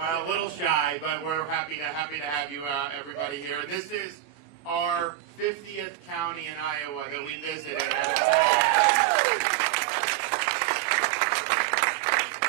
Well, a little shy, but we're happy to have you, everybody here. This is our 50th county in Iowa that we visited.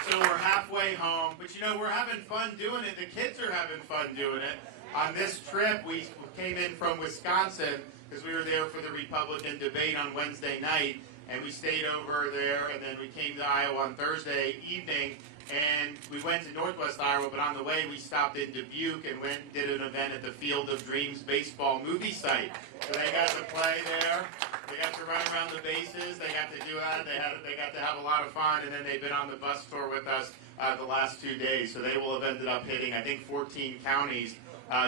So we're halfway home, but you know, we're having fun doing it. The kids are having fun doing it. On this trip, we came in from Wisconsin because we were there for the Republican debate on Wednesday night, and we stayed over there, and then we came to Iowa on Thursday evening, and we went to Northwest Iowa, but on the way we stopped in Dubuque and went and did an event at the Field of Dreams baseball movie site. So they got to play there. They got to run around the bases. They got to do that. They got to have a lot of fun, and then they've been on the bus tour with us the last 2 days. So they will have ended up hitting, I think, 14 counties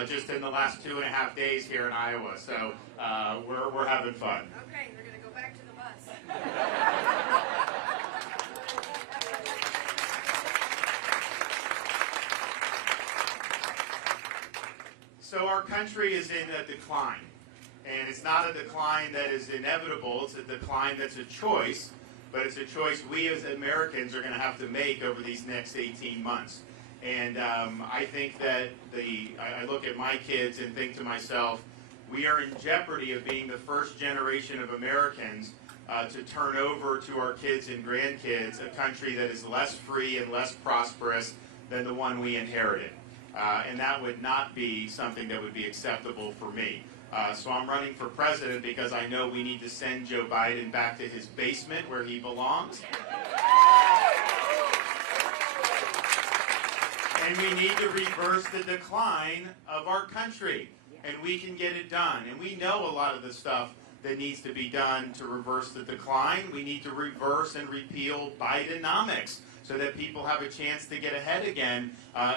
just in the last 2.5 days here in Iowa. So we're having fun. Okay, they're going to go back to the bus. So our country is in a decline. And it's not a decline that is inevitable. It's a decline that's a choice. But it's a choice we as Americans are going to have to make over these next 18 months. And I think that I look at my kids and think to myself, we are in jeopardy of being the first generation of Americans to turn over to our kids and grandkids a country that is less free and less prosperous than the one we inherited. And that would not be something that would be acceptable for me. So I'm running for president because I know we need to send Joe Biden back to his basement where he belongs. And we need to reverse the decline of our country. And we can get it done. And we know a lot of the stuff that needs to be done to reverse the decline. We need to reverse and repeal Bidenomics so that people have a chance to get ahead again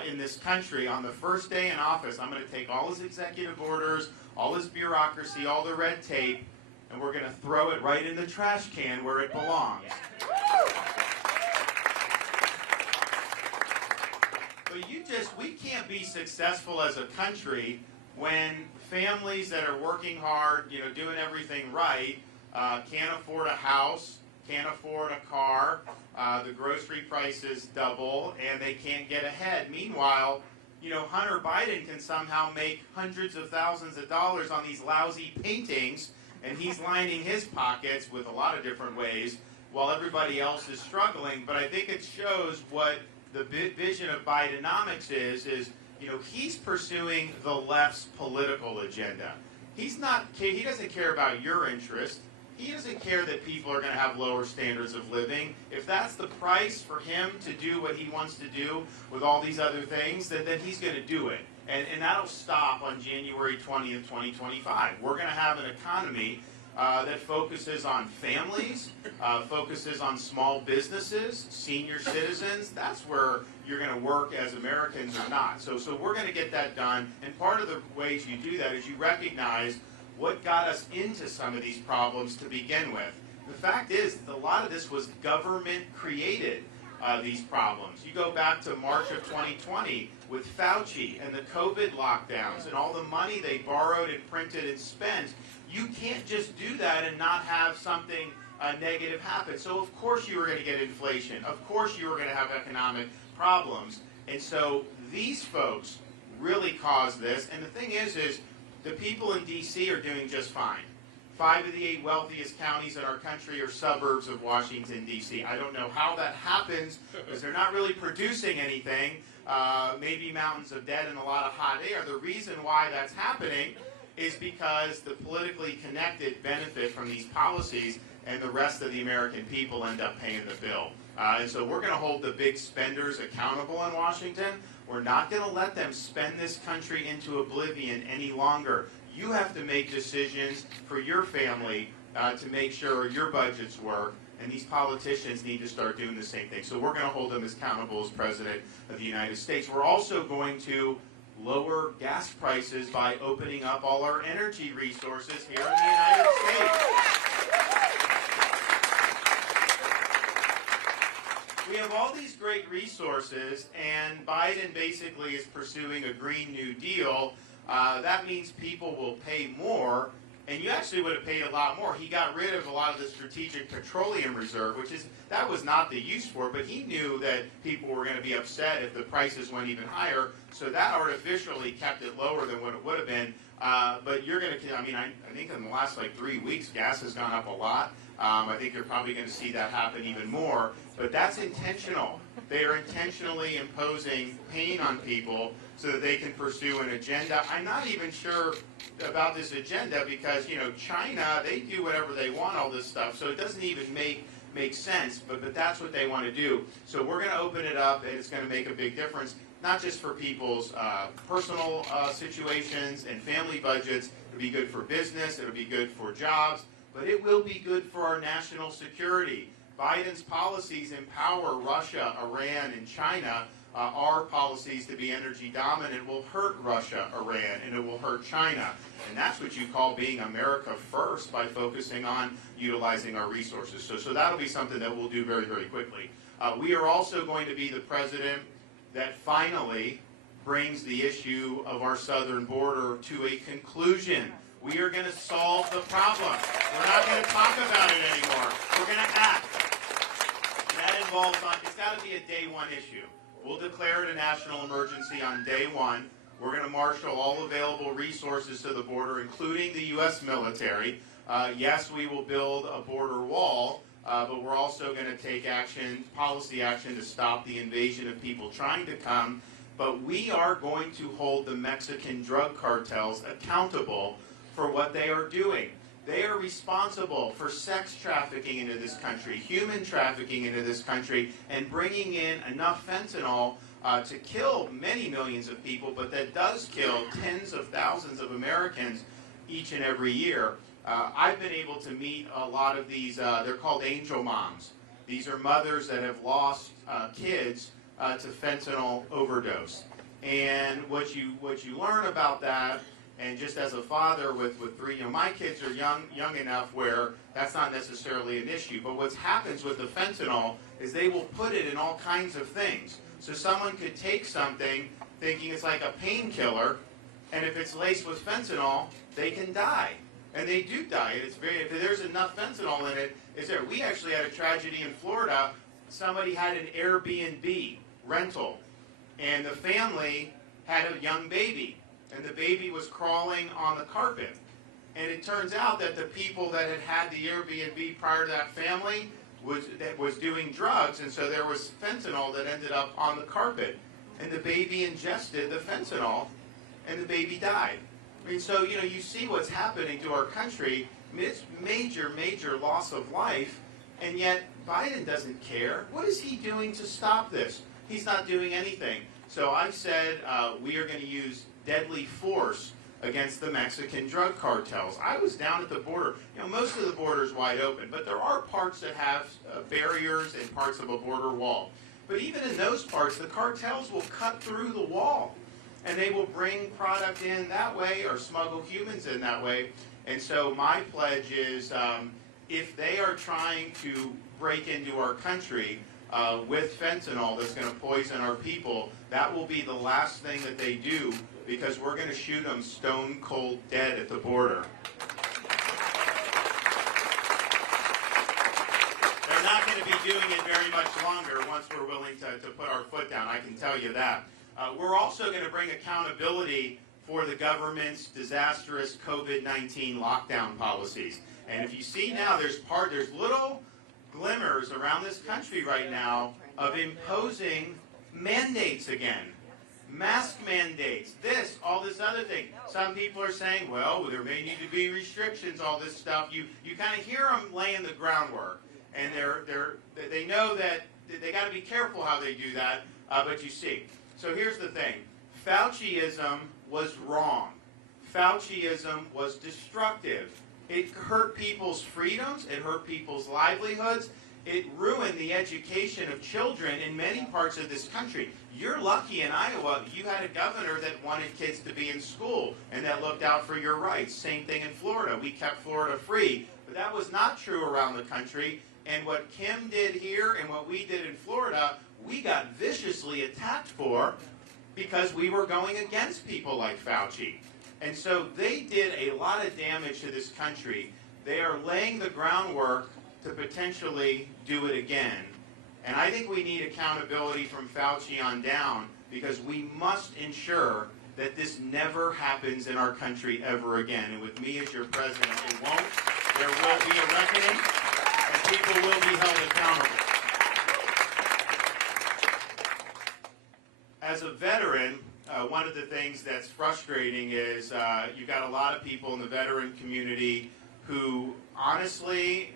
in this country. On the first day in office, I'm going to take all his executive orders, all his bureaucracy, all the red tape, and we're going to throw it right in the trash can where it belongs. But we can't be successful as a country when families that are working hard, doing everything right, can't afford a house, can't afford a car, the grocery prices double, and they can't get ahead. Meanwhile, Hunter Biden can somehow make hundreds of thousands of dollars on these lousy paintings, and he's lining his pockets with a lot of different ways while everybody else is struggling. But I think it shows what the vision of Bidenomics is he's pursuing the left's political agenda. He doesn't care about your interest. He doesn't care that people are going to have lower standards of living. If that's the price for him to do what he wants to do with all these other things, then he's going to do it. And that'll stop on January 20th, 2025. We're going to have an economy that focuses on families, focuses on small businesses, senior citizens. That's where you're going to work as Americans or not. So we're going to get that done. And part of the ways you do that is you recognize what got us into some of these problems to begin with. The fact is that a lot of this was government created, these problems. You go back to March of 2020 with Fauci and the COVID lockdowns and all the money they borrowed and printed and spent. You can't just do that and not have something negative happen. So of course you were going to get inflation. Of course you were going to have economic problems. And so these folks really caused this. And the thing is the people in D.C. are doing just fine. 5 of the 8 wealthiest counties in our country are suburbs of Washington, D.C. I don't know how that happens because they're not really producing anything. Maybe mountains of debt and a lot of hot air. The reason why that's happening is because the politically connected benefit from these policies and the rest of the American people end up paying the bill. And so we're going to hold the big spenders accountable in Washington. We're not going to let them spend this country into oblivion any longer. You have to make decisions for your family to make sure your budgets work, and these politicians need to start doing the same thing. So we're going to hold them accountable as President of the United States. We're also going to lower gas prices by opening up all our energy resources here in the United States. We have all these great resources, and Biden basically is pursuing a Green New Deal. That means people will pay more, and you actually would have paid a lot more. He got rid of a lot of the strategic petroleum reserve, that was not the use for it, but he knew that people were going to be upset if the prices went even higher, so that artificially kept it lower than what it would have been. But you're going to, I think in the last like 3 weeks, gas has gone up a lot. I think you're probably going to see that happen even more, but that's intentional. They are intentionally imposing pain on people so that they can pursue an agenda. I'm not even sure about this agenda because, China, they do whatever they want, all this stuff, so it doesn't even make sense, but that's what they want to do. So we're going to open it up, and it's going to make a big difference, not just for people's personal situations and family budgets. It'll be good for business, it'll be good for jobs, but it will be good for our national security. Biden's policies empower Russia, Iran, and China. Our policies to be energy dominant will hurt Russia, Iran, and it will hurt China. And that's what you call being America first by focusing on utilizing our resources. So that'll be something that we'll do very, very quickly. We are also going to be the president that finally brings the issue of our southern border to a conclusion. We are going to solve the problem. We're not going to talk about it anymore. We're going to act. And that involves, it's got to be a day one issue. We'll declare it a national emergency on day one. We're going to marshal all available resources to the border, including the U.S. military. Yes, we will build a border wall, but we're also going to take action, policy action, to stop the invasion of people trying to come. But we are going to hold the Mexican drug cartels accountable for what they are doing. They are responsible for sex trafficking into this country, human trafficking into this country, and bringing in enough fentanyl to kill many millions of people, but that does kill tens of thousands of Americans each and every year. I've been able to meet a lot of these, they're called angel moms. These are mothers that have lost kids to fentanyl overdose. And what you learn about that, and just as a father with three, my kids are young enough where that's not necessarily an issue. But what happens with the fentanyl is they will put it in all kinds of things. So someone could take something thinking it's like a painkiller, and if it's laced with fentanyl, they can die. And they do die. And if there's enough fentanyl in it, it's there. We actually had a tragedy in Florida. Somebody had an Airbnb rental, and the family had a young baby. And the baby was crawling on the carpet. And it turns out that the people that had the Airbnb prior to that family was doing drugs, and so there was fentanyl that ended up on the carpet. And the baby ingested the fentanyl, and the baby died. So, you see what's happening to our country. It's major, major loss of life, and yet Biden doesn't care. What is he doing to stop this? He's not doing anything. So I've said we are going to use deadly force against the Mexican drug cartels. I was down at the border. Most of the border is wide open, but there are parts that have barriers and parts of a border wall. But even in those parts, the cartels will cut through the wall, and they will bring product in that way or smuggle humans in that way. And so my pledge is if they are trying to break into our country with fentanyl that's going to poison our people, that will be the last thing that they do, because we're going to shoot them stone cold dead at the border. They're not going to be doing it very much longer once we're willing to put our foot down, I can tell you that. We're also going to bring accountability for the government's disastrous COVID-19 lockdown policies. And if you see now, there's little glimmers around this country right now of imposing mandates again. Mask mandates, all this other thing. Some people are saying, well, there may need to be restrictions, all this stuff. You kind of hear them laying the groundwork, and they know that they got to be careful how they do that. But you see, so here's the thing: Fauciism was wrong. Fauciism was destructive. It hurt people's freedoms. It hurt people's livelihoods. It ruined the education of children in many parts of this country. You're lucky in Iowa, you had a governor that wanted kids to be in school and that looked out for your rights. Same thing in Florida. We kept Florida free. But that was not true around the country. And what Kim did here and what we did in Florida, we got viciously attacked for because we were going against people like Fauci. And so they did a lot of damage to this country. They are laying the groundwork to potentially do it again. And I think we need accountability from Fauci on down, because we must ensure that this never happens in our country ever again. And with me as your president, it won't. There will be a reckoning, and people will be held accountable. As a veteran, one of the things that's frustrating is you've got a lot of people in the veteran community who honestly,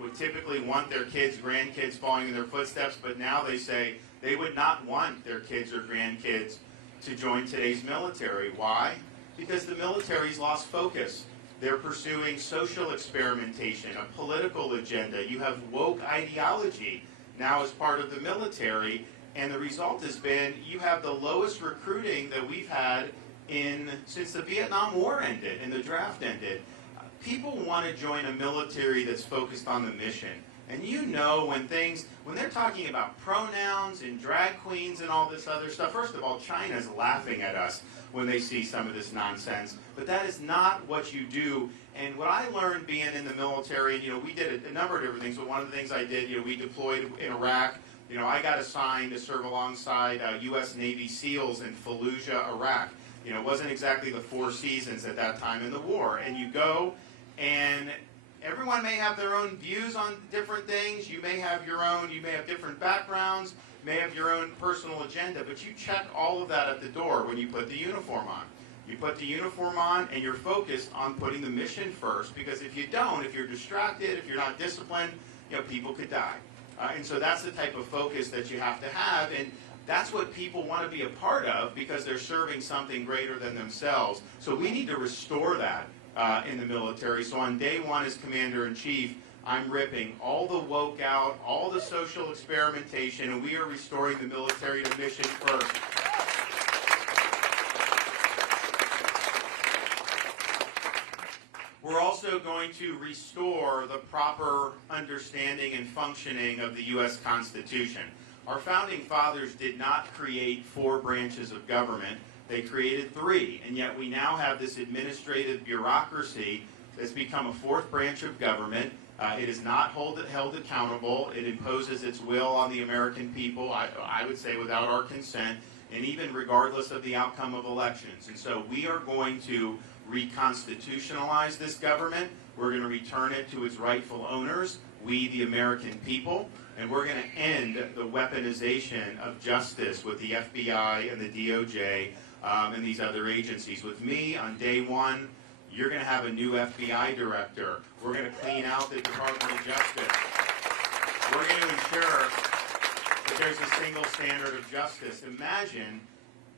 would typically want their kids, grandkids following in their footsteps, but now they say they would not want their kids or grandkids to join today's military. Why? Because the military's lost focus. They're pursuing social experimentation, a political agenda. You have woke ideology now as part of the military, and the result has been you have the lowest recruiting that we've had since the Vietnam War ended and the draft ended. People want to join a military that's focused on the mission. And when they're talking about pronouns and drag queens and all this other stuff, first of all, China's laughing at us when they see some of this nonsense. But that is not what you do. And what I learned being in the military, we did a number of different things, but one of the things I did, we deployed in Iraq. I got assigned to serve alongside U.S. Navy SEALs in Fallujah, Iraq. It wasn't exactly the Four Seasons at that time in the war. And you go, and everyone may have their own views on different things. You may have different backgrounds, may have your own personal agenda, but you check all of that at the door when you put the uniform on. You put the uniform on and you're focused on putting the mission first, because if you don't, if you're distracted, if you're not disciplined, people could die. And so that's the type of focus that you have to have, and that's what people want to be a part of because they're serving something greater than themselves. So we need to restore that in the military. So on day one as Commander-in-Chief, I'm ripping all the woke out, all the social experimentation, and we are restoring the military to mission first. We're also going to restore the proper understanding and functioning of the U.S. Constitution. Our founding fathers did not create 4 branches of government. They created 3, and yet we now have this administrative bureaucracy that's become a 4th branch of government. It is not held accountable. It imposes its will on the American people, I would say without our consent, and even regardless of the outcome of elections. And so we are going to reconstitutionalize this government. We're going to return it to its rightful owners, we the American people, and we're going to end the weaponization of justice with the FBI and the DOJ and these other agencies. With me on day one, you're going to have a new FBI director. We're going to clean out the Department of Justice. We're going to ensure that there's a single standard of justice. Imagine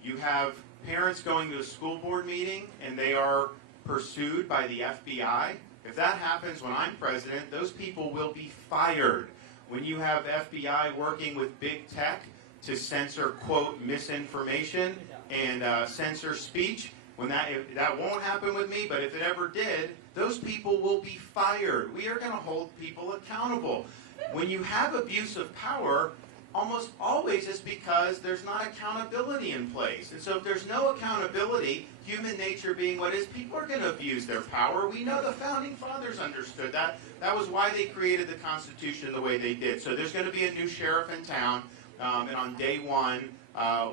you have parents going to a school board meeting and they are pursued by the FBI. If that happens when I'm president, those people will be fired. When you have FBI working with big tech to censor, quote, misinformation and censor speech, that won't happen with me, but if it ever did, those people will be fired. We are going to hold people accountable. When you have abuse of power, almost always it's because there's not accountability in place. And so if there's no accountability, human nature being what is, people are going to abuse their power. We know the founding fathers understood that. That was why they created the Constitution the way they did. So there's going to be a new sheriff in town, and on day one,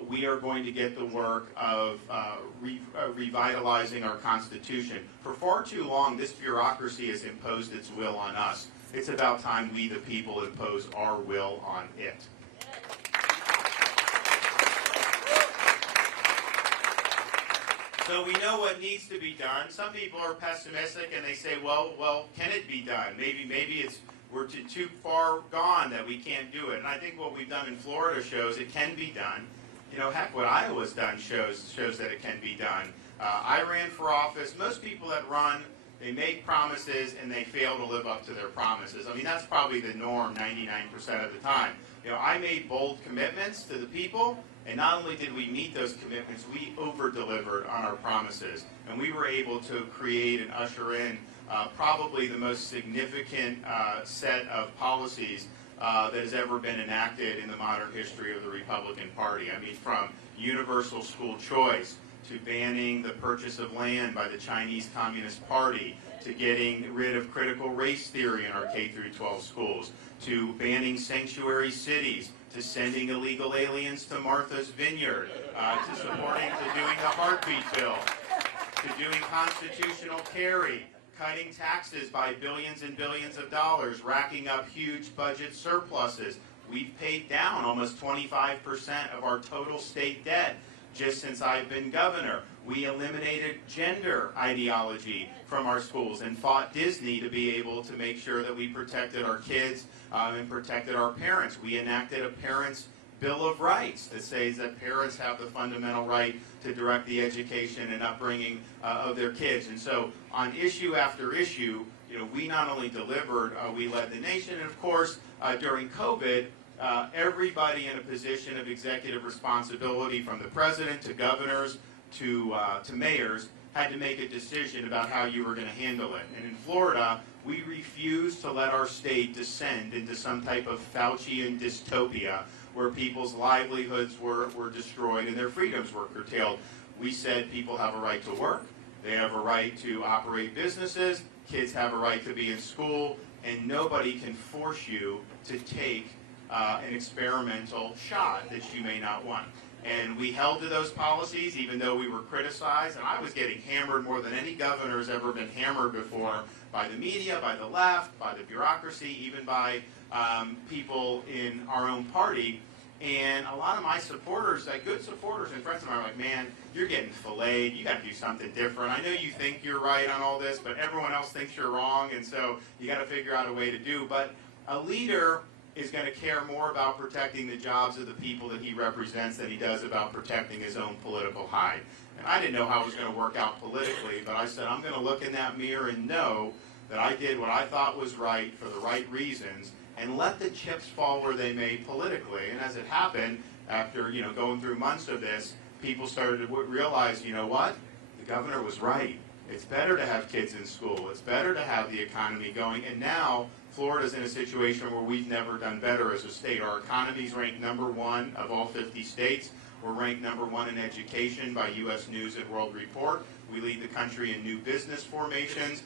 we are going to get the work of revitalizing our Constitution. For far too long, this bureaucracy has imposed its will on us. It's about time we, the people, impose our will on it. So we know what needs to be done. Some people are pessimistic and they say, well, can it be done? Maybe we're too far gone that we can't do it. And I think what we've done in Florida shows it can be done. Heck, what Iowa's done shows that it can be done. I ran for office. Most people that run, they make promises and they fail to live up to their promises. I mean, that's probably the norm 99% of the time. I made bold commitments to the people, and not only did we meet those commitments, we over-delivered on our promises. And we were able to create and usher in probably the most significant set of policies that has ever been enacted in the modern history of the Republican Party. I mean, from universal school choice to banning the purchase of land by the Chinese Communist Party, to getting rid of critical race theory in our K through 12 schools, to banning sanctuary cities, to sending illegal aliens to Martha's Vineyard, to supporting, to doing the heartbeat bill, to doing constitutional carry, cutting taxes by billions and billions of dollars, racking up huge budget surpluses. We've paid down almost 25% of our total state debt just since I've been governor. We eliminated gender ideology from our schools and fought Disney to be able to make sure that we protected our kids and protected our parents. We enacted a parents' Bill of Rights that says that parents have the fundamental right to direct the education and upbringing of their kids. And so on issue after issue, we not only delivered, we led the nation. And of course, during COVID, everybody in a position of executive responsibility, from the president to governors to mayors, had to make a decision about how you were going to handle it. And in Florida, we refused to let our state descend into some type of Faucian dystopia where people's livelihoods were destroyed and their freedoms were curtailed. We said people have a right to work, they have a right to operate businesses, kids have a right to be in school, and nobody can force you to take an experimental shot that you may not want. And we held to those policies even though we were criticized, and I was getting hammered more than any governor has ever been hammered before by the media, by the left, by the bureaucracy, even by people in our own party. And a lot of my supporters, like good supporters and friends of mine, are like, man, you're getting filleted, you got to do something different. I know you think you're right on all this, but everyone else thinks you're wrong, and so you got to figure out a way to do. But a leader is going to care more about protecting the jobs of the people that he represents than he does about protecting his own political hide. And I didn't know how it was going to work out politically, but I said, I'm going to look in that mirror and know that I did what I thought was right for the right reasons, and let the chips fall where they may politically. And as it happened, after going through months of this, people started to realize, you know what? The governor was right. It's better to have kids in school. It's better to have the economy going. And now Florida's in a situation where we've never done better as a state. Our economy's ranked #1 of all 50 states. We're ranked #1 in education by U.S. News and World Report. We lead the country in new business formations.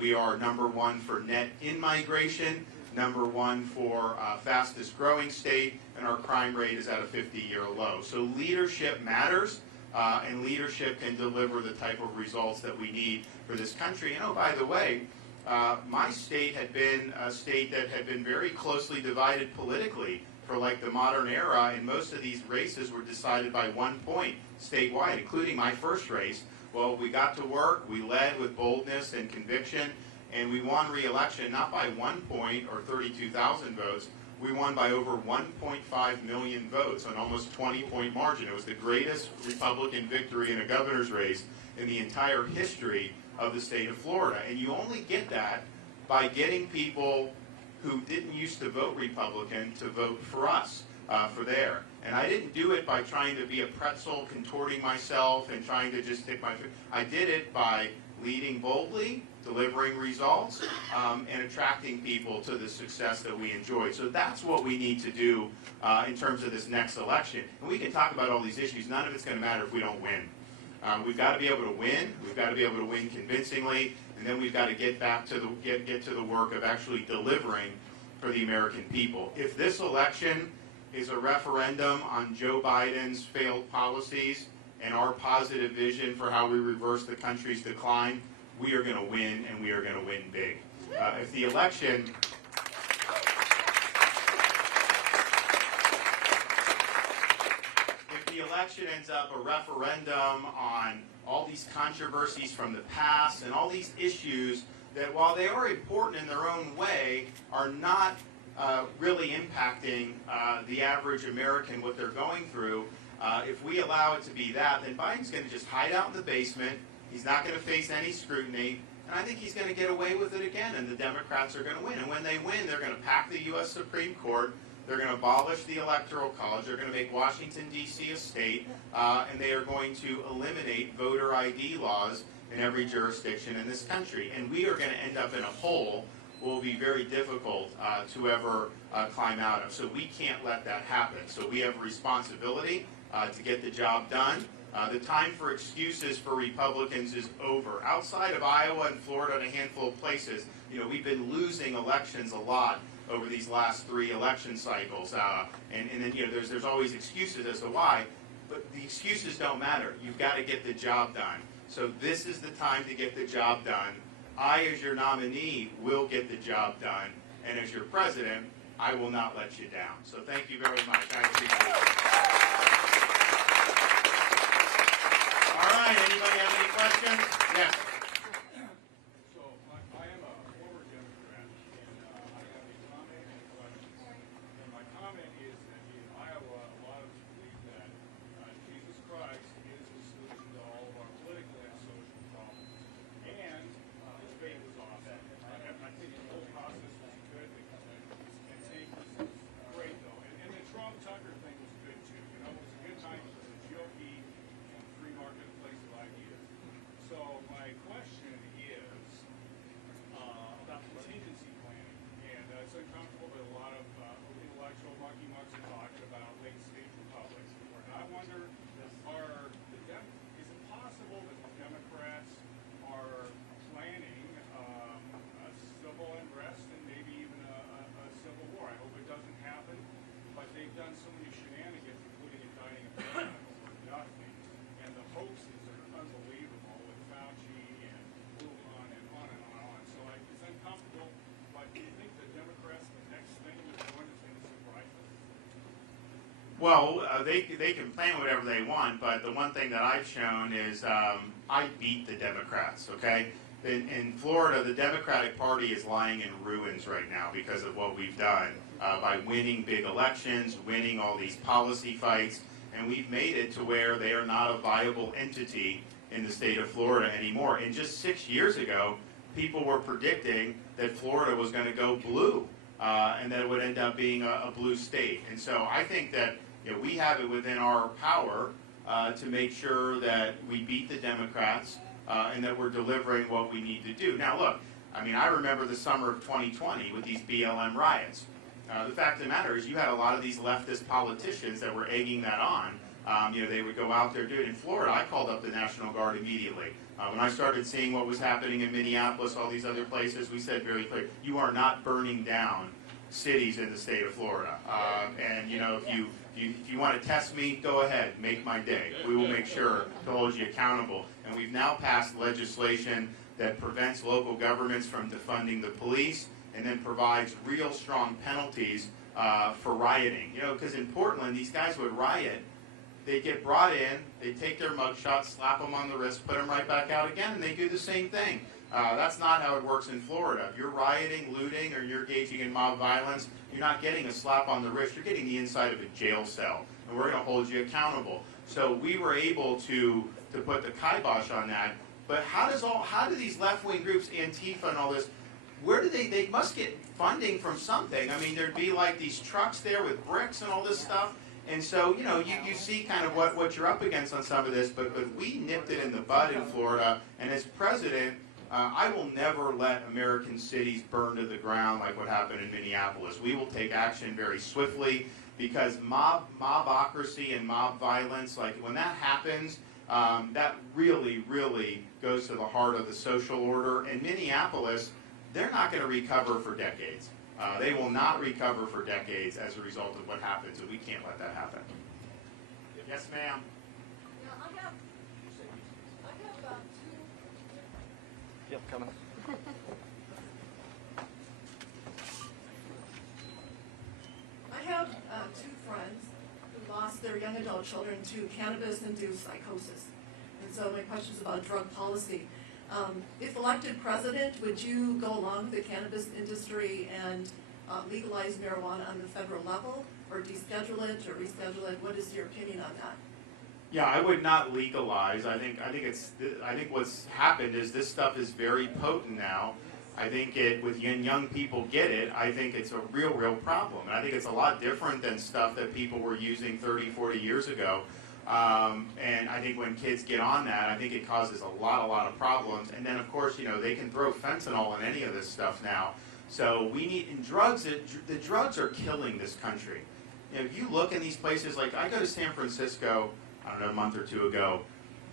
We are #1 for net in-migration, #1 for fastest growing state, and our crime rate is at a 50-year low. So leadership matters, and leadership can deliver the type of results that we need for this country. And oh, by the way, my state had been a state that had been very closely divided politically for like the modern era, and most of these races were decided by 1 point statewide, including my first race. Well, we got to work, we led with boldness and conviction, and we won re-election not by 1 point or 32,000 votes. We won by over 1.5 million votes, an almost 20-point margin. It was the greatest Republican victory in a governor's race in the entire history of the state of Florida. And you only get that by getting people who didn't used to vote Republican to vote for us, for there. And I didn't do it by trying to be a pretzel, contorting myself, and trying to just stick my finger. I did it by leading boldly, delivering results, and attracting people to the success that we enjoyed. So that's what we need to do in terms of this next election. And we can talk about all these issues. None of it's going to matter if we don't win. We've got to be able to win. We've got to be able to win convincingly, and then we've got to get back to the get to the work of actually delivering for the American people. If this election is a referendum on Joe Biden's failed policies and our positive vision for how we reverse the country's decline, we are going to win, and we are going to win big. If the election ends up a referendum on all these controversies from the past and all these issues that, while they are important in their own way, are not really impacting the average American, what they're going through, if we allow it to be that, then Biden's going to just hide out in the basement. He's not going to face any scrutiny, and I think he's going to get away with it again, and the Democrats are going to win. And when they win, they're going to pack the U.S. Supreme Court. They're going to abolish the Electoral College. They're going to make Washington, D.C. a state, and they are going to eliminate voter ID laws in every jurisdiction in this country. And we are going to end up in a hole that will be very difficult to ever climb out of. So we can't let that happen. So we have a responsibility to get the job done. The time for excuses for Republicans is over. Outside of Iowa and Florida and a handful of places, we've been losing elections a lot over these last 3 election cycles. And then there's always excuses as to why, but the excuses don't matter. You've got to get the job done. So this is the time to get the job done. I, as your nominee, will get the job done, and as your president, I will not let you down. So thank you very much. I appreciate it. All right, anybody have any questions? Yes. So I am a former Democrat, and I have a comment and a question. And my comment is that in Iowa, a lot of us believe that Jesus Christ is the solution to all of our political and social problems. And his faith was off. I think the whole process was good. And Tank was great, though. And the Trump-Tucker thing was good, too. It was a good time for the GOP and free marketplace of ideas. So my question is about contingency planning. And it's uncomfortable that a lot of intellectual monkey mucks are talking about late-stage republics. And I wonder, is it possible that the Democrats are planning a civil unrest and maybe even a civil war? I hope it doesn't happen, but they've done so many shenanigans, including indicting a president over nothing. And the hoaxes are unbelievable with Fauci and Wuhan and on and on and on. So it's uncomfortable, but do you think the Democrats, the next thing they're doing is going to surprise us? Well, they can plan whatever they want, but the one thing that I've shown is I beat the Democrats, okay? In Florida, the Democratic Party is lying in ruins right now because of what we've done by winning big elections, winning all these policy fights, and we've made it to where they are not a viable entity in the state of Florida anymore. And just 6 years ago, people were predicting that Florida was going to go blue and that it would end up being a blue state. And so I think that we have it within our power to make sure that we beat the Democrats and that we're delivering what we need to do. Now, look, I remember the summer of 2020 with these BLM riots. The fact of the matter is you had a lot of these leftist politicians that were egging that on. They would go out there, do it. In Florida, I called up the National Guard immediately. When I started seeing what was happening in Minneapolis, all these other places, we said very clearly, you are not burning down cities in the state of Florida. And if you want to test me, go ahead, make my day. We will make sure to hold you accountable. And we've now passed legislation that prevents local governments from defunding the police and then provides real strong penalties for rioting. Because in Portland, these guys would riot. They get brought in, they take their mugshot, slap them on the wrist, put them right back out again, and they do the same thing. That's not how it works in Florida. If you're rioting, looting, or you're engaging in mob violence, you're not getting a slap on the wrist, you're getting the inside of a jail cell, and we're going to hold you accountable. So we were able to put the kibosh on that. But how do these left-wing groups, Antifa and all this, where do they must get funding from something? There'd be like these trucks there with bricks and all this stuff. And so, you see kind of what you're up against on some of this, but we nipped it in the bud in Florida, and as president, I will never let American cities burn to the ground like what happened in Minneapolis. We will take action very swiftly because mobocracy and mob violence, like when that happens, that really, really goes to the heart of the social order. And Minneapolis, they're not going to recover for decades. They will not recover for decades as a result of what happens, and we can't let that happen. Yes, ma'am. Yeah, I have two. Yep, coming. I have two friends who lost their young adult children to cannabis-induced psychosis. And so my question is about drug policy. If elected president, would you go along with the cannabis industry and legalize marijuana on the federal level, or deschedule it, or reschedule it? What is your opinion on that? Yeah, I would not legalize. I think what's happened is this stuff is very potent now. I think when young people get it, I think it's a real problem. And I think it's a lot different than stuff that people were using 30, 40 years ago. And I think when kids get on that, I think it causes a lot of problems. And then, of course, they can throw fentanyl in any of this stuff now. So we need, and drugs, the drugs are killing this country. If you look in these places, like I go to San Francisco I don't know, a month or two ago.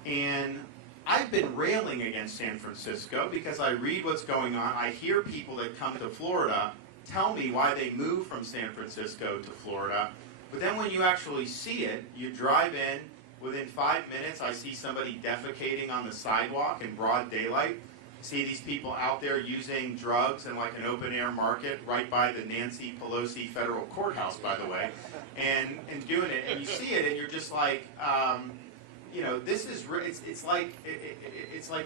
And I've been railing against San Francisco because I read what's going on. I hear people that come to Florida tell me why they moved from San Francisco to Florida. But then when you actually see it, you drive in, within 5 minutes I see somebody defecating on the sidewalk in broad daylight. See these people out there using drugs in like an open air market right by the Nancy Pelosi federal courthouse, by the way, and doing it. And you see it and you're just like, you know, this is, it's like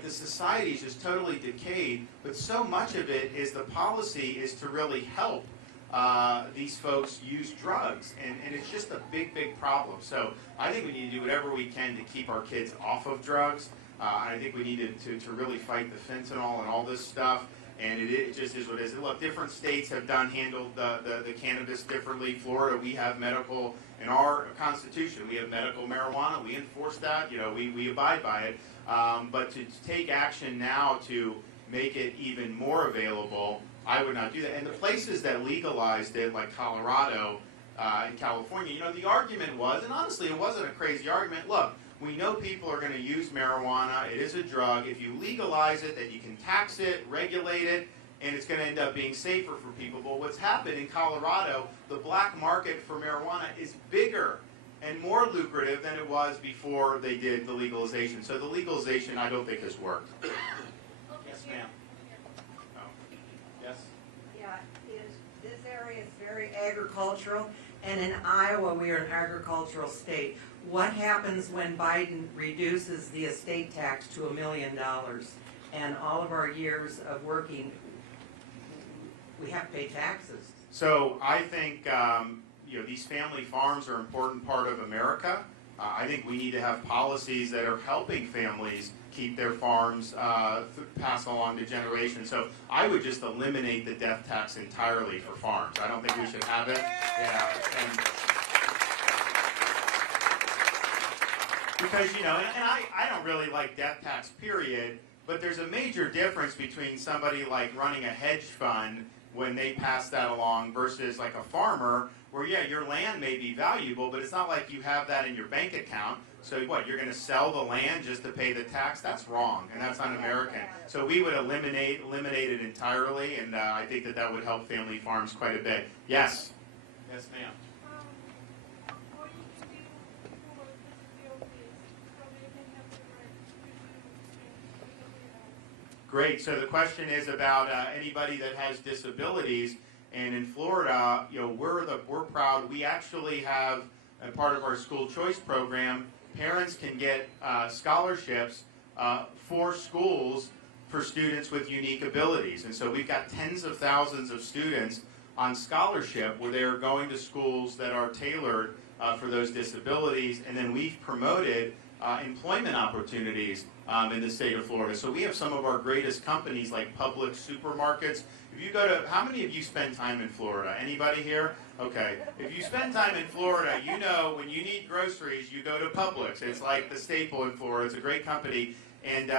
the society is just totally decayed, but so much of it is the policy is to really help these folks use drugs, and it's just a big, big problem. So I think we need to do whatever we can to keep our kids off of drugs. I think we need to really fight the fentanyl and all this stuff, and it just is what it is. Look, different states have handled the cannabis differently. Florida, we have medical, in our Constitution, we have medical marijuana. We enforce that. You know, we abide by it. But to take action now to make it even more available, I would not do that. And the places that legalized it, like Colorado and California, you know, the argument was, and honestly, it wasn't a crazy argument. Look, we know people are going to use marijuana. It is a drug. If you legalize it, then you can tax it, regulate it, and it's going to end up being safer for people. But what's happened in Colorado, the black market for marijuana is bigger and more lucrative than it was before they did the legalization. So the legalization, I don't think, has worked. Yes, ma'am. Oh. Yes? Yeah, this area is very agricultural, and in Iowa, we are an agricultural state. What happens when Biden reduces the estate tax to $1 million, and all of our years of working, we have to pay taxes? So I think you know, these family farms are an important part of America. I think we need to have policies that are helping families keep their farms passed along to generations. So I would just eliminate the death tax entirely for farms. I don't think we should have it. Yeah. Because, you know, and I don't really like death tax, period, but there's a major difference between somebody like running a hedge fund when they pass that along versus like a farmer where, yeah, your land may be valuable, but it's not like you have that in your bank account. So what, you're going to sell the land just to pay the tax? That's wrong, and that's un-American. So we would eliminate it entirely, and I think that would help family farms quite a bit. Yes? Yes, ma'am. What you can do for disabilities so they can have the right to Great. So the question is about anybody that has disabilities, and in Florida, you know, we're proud. We actually have, a part of our school choice program, parents can get scholarships for schools for students with unique abilities, and so we've got tens of thousands of students on scholarship where they are going to schools that are tailored for those disabilities, and then we've promoted employment opportunities in the state of Florida. So we have some of our greatest companies like Publix supermarkets. If you go to, how many of you spend time in Florida? Anybody here? Okay. If you spend time in Florida, you know when you need groceries, you go to Publix. It's like the staple in Florida. It's a great company. And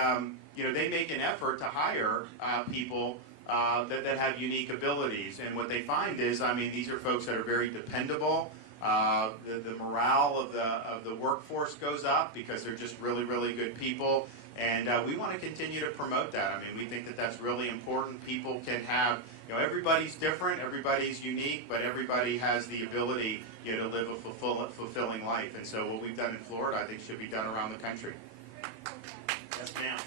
you know, they make an effort to hire people that have unique abilities. And what they find is, I mean, these are folks that are very dependable. The morale of the workforce goes up because they're just really, really good people. And we want to continue to promote that. I mean, we think that that's really important. People can have, you know, everybody's different, everybody's unique, but everybody has the ability, you know, to live a fulfilling life. And so what we've done in Florida, I think, should be done around the country. Yes, ma'am.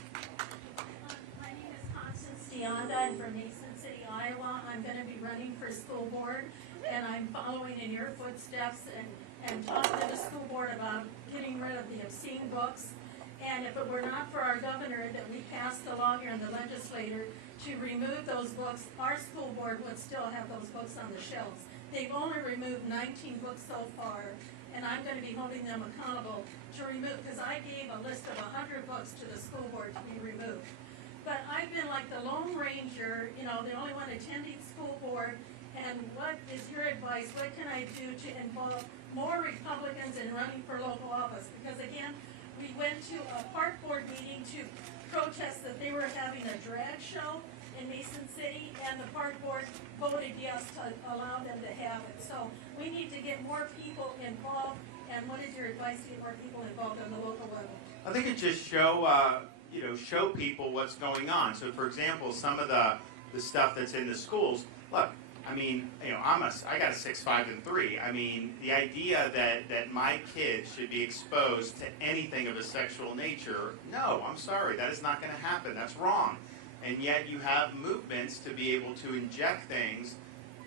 My name is Constance Deonda. I'm from Mason City, Iowa. I'm going to be running for school board, and I'm following in your footsteps and talking to the school board about getting rid of the obscene books. And if it were not for our governor that we passed the law here in the legislature to remove those books, our school board would still have those books on the shelves. They've only removed 19 books so far, and I'm going to be holding them accountable to remove, because I gave a list of 100 books to the school board to be removed. But I've been like the Lone Ranger, you know, the only one attending school board, and what is your advice? What can I do to involve more Republicans in running for local office? Because again, we went to a park board meeting to protest that they were having a drag show in Mason City, and the park board voted yes to allow them to have it. So we need to get more people involved And what is your advice to get more people involved on the local level? I think it just show people what's going on. So, for example, some of the stuff that's in the schools. Look, I mean, I got a 6, 5, and 3. I mean, the idea that my kids should be exposed to anything of a sexual nature, no, I'm sorry, that is not going to happen. That's wrong. And yet you have movements to be able to inject things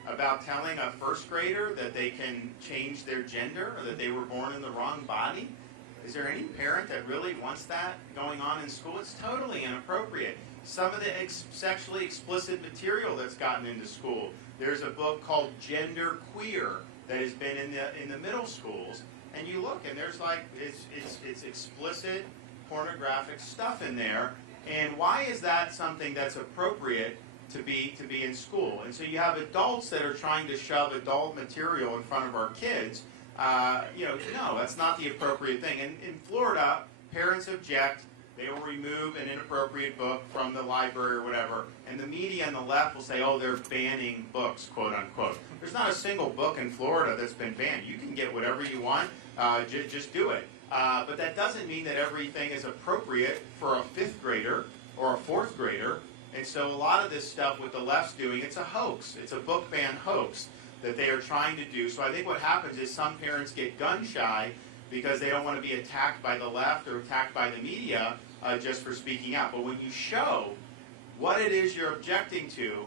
about telling a first grader that they can change their gender or that they were born in the wrong body. Is there any parent that really wants that going on in school? It's totally inappropriate. Some of the sexually explicit material that's gotten into school. There's a book called Gender Queer that has been in the middle schools, and you look and there's like it's explicit pornographic stuff in there. And why is that something that's appropriate to be in school? And so you have adults that are trying to shove adult material in front of our kids. No, that's not the appropriate thing. And in Florida, parents object. They will remove an inappropriate book from the library or whatever. And the media on the left will say, oh, they're banning books, quote unquote. There's not a single book in Florida that's been banned. You can get whatever you want. Just do it. But that doesn't mean that everything is appropriate for a 5th grader or a 4th grader. And so a lot of this stuff with the left's doing, it's a hoax. It's a book ban hoax that they are trying to do. So I think what happens is some parents get gun shy because they don't want to be attacked by the left or attacked by the media just for speaking out. But when you show what it is you're objecting to,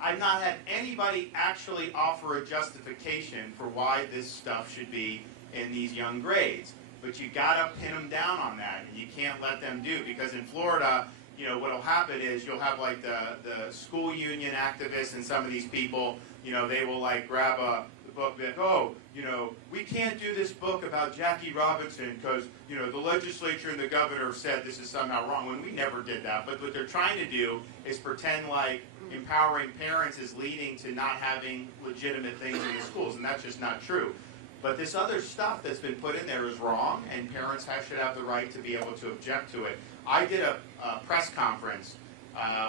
I've not had anybody actually offer a justification for why this stuff should be in these young grades. But you got to pin them down on that, and you can't let them do, because in Florida, what'll happen is you'll have like the school union activists and some of these people, they will like grab a book that, we can't do this book about Jackie Robinson because, the legislature and the governor said this is somehow wrong, when we never did that. But what they're trying to do is pretend like empowering parents is leading to not having legitimate things in the schools, and that's just not true. But this other stuff that's been put in there is wrong, and parents should have the right to be able to object to it. I did a press conference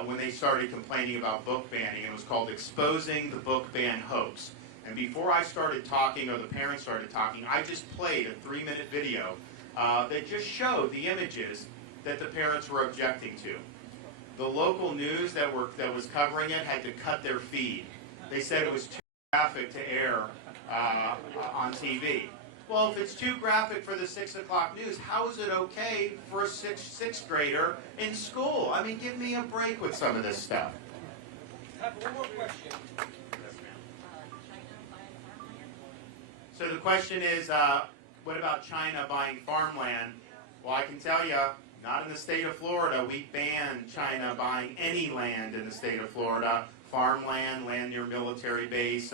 when they started complaining about book banning, and it was called Exposing the Book Ban Hoax. And before I started talking, or the parents started talking, I just played a 3-minute video that just showed the images that the parents were objecting to. The local news that was covering it had to cut their feed. They said it was too graphic to air on TV. Well, if it's too graphic for the 6 o'clock news, how is it okay for a sixth grader in school? I mean, give me a break with some of this stuff. I have one more question. So the question is, what about China buying farmland? Well, I can tell you, not in the state of Florida. We ban China buying any land in the state of Florida. Farmland, land near military base.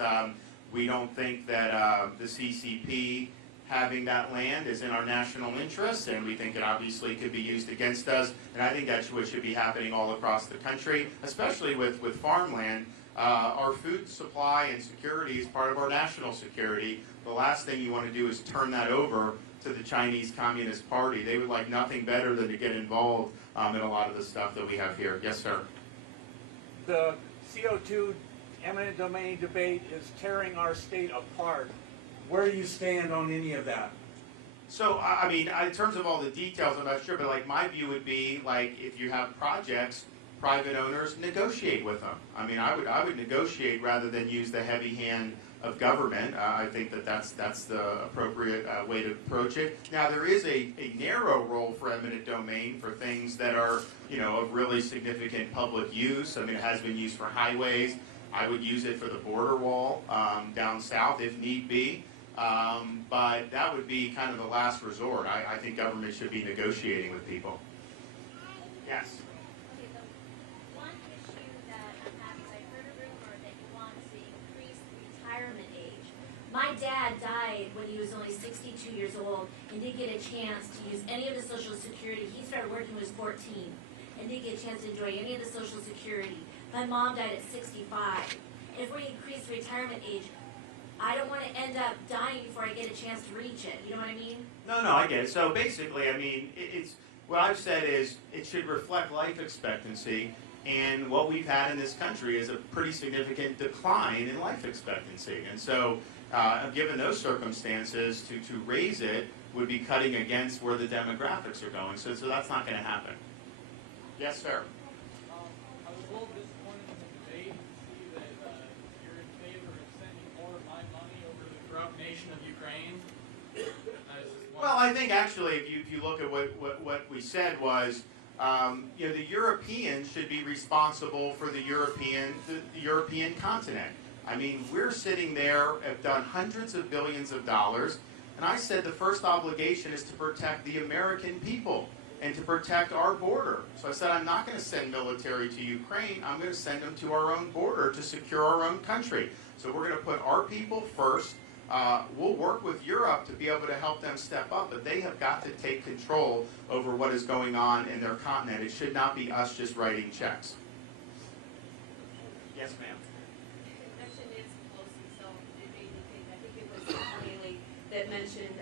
We don't think that the CCP having that land is in our national interest, and we think it obviously could be used against us. And I think that's what should be happening all across the country, especially with farmland. Our food supply and security is part of our national security. The last thing you want to do is turn that over to the Chinese Communist Party. They would like nothing better than to get involved in a lot of the stuff that we have here. Yes, sir. The CO2 eminent domain debate is tearing our state apart. Where do you stand on any of that? So, I mean, in terms of all the details, I'm not sure, but like my view would be like if you have projects, private owners, negotiate with them. I mean, I would negotiate rather than use the heavy hand of government. I think that's the appropriate way to approach it. Now, there is a narrow role for eminent domain for things that are, of really significant public use. I mean, it has been used for highways. I would use it for the border wall down south if need be. But that would be kind of the last resort. I think government should be negotiating with people. Yes? Okay, the one issue that I'm having is I heard a rumor that you want to increase the retirement age. My dad died when he was only 62 years old and didn't get a chance to use any of the Social Security. He started working when he was 14 and didn't get a chance to enjoy any of the Social Security. My mom died at 65. And if we increase the retirement age, I don't want to end up dying before I get a chance to reach it. You know what I mean? No, I get it. So basically, I mean, it's what I've said is it should reflect life expectancy, and what we've had in this country is a pretty significant decline in life expectancy. And so given those circumstances, to raise it would be cutting against where the demographics are going. So that's not going to happen. Yes, sir. I was a little disappointed in the debate to see that you're in favor of sending more of my money over to the corrupt nation of Ukraine. Well, I think actually, if you look at what we said was, the Europeans should be responsible for the European continent. I mean, we're sitting there, have done hundreds of billions of dollars, and I said the first obligation is to protect the American people and to protect our border. So I said, I'm not going to send military to Ukraine. I'm going to send them to our own border to secure our own country. So we're going to put our people first. We'll work with Europe to be able to help them step up, but they have got to take control over what is going on in their continent. It should not be us just writing checks. Yes, ma'am. You mentioned Nancy Pelosi, so it made me think, I think it was Haley that mentioned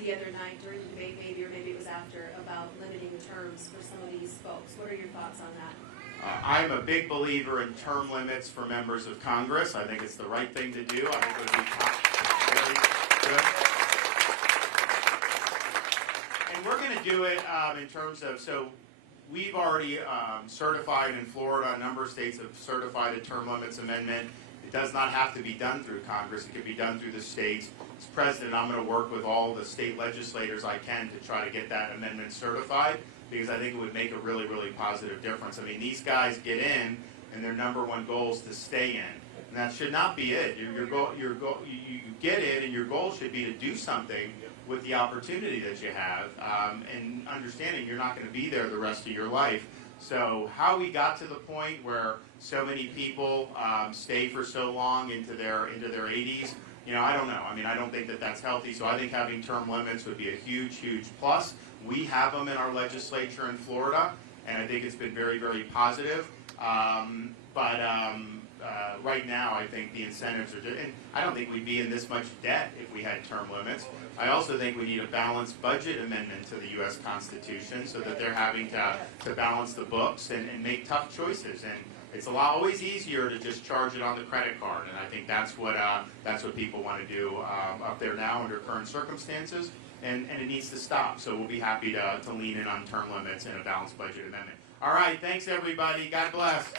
the other night during the debate, maybe, or maybe it was after, about limiting terms for some of these folks. What are your thoughts on that? I'm a big believer in term limits for members of Congress. I think it's the right thing to do. I think it would be very good. And we're going to do it in terms of, so we've already certified in Florida, a number of states have certified a term limits amendment. It does not have to be done through Congress. It can be done through the states. As president, I'm going to work with all the state legislators I can to try to get that amendment certified, because I think it would make a really, really positive difference. I mean, these guys get in, and their number one goal is to stay in. And that should not be it. You get in, and your goal should be to do something with the opportunity that you have, and understanding you're not going to be there the rest of your life. So how we got to the point where so many people stay for so long into their 80s, I don't know. I mean, I don't think that that's healthy. So I think having term limits would be a huge, huge plus. We have them in our legislature in Florida, and I think it's been very, very positive. But right now, I think the incentives are, and I don't think we'd be in this much debt if we had term limits. I also think we need a balanced budget amendment to the U.S. Constitution so that they're having to balance the books and make tough choices. And it's always easier to just charge it on the credit card, and I think that's what people want to do up there now under current circumstances. And it needs to stop. So we'll be happy to lean in on term limits and a balanced budget amendment. All right, thanks everybody. God bless.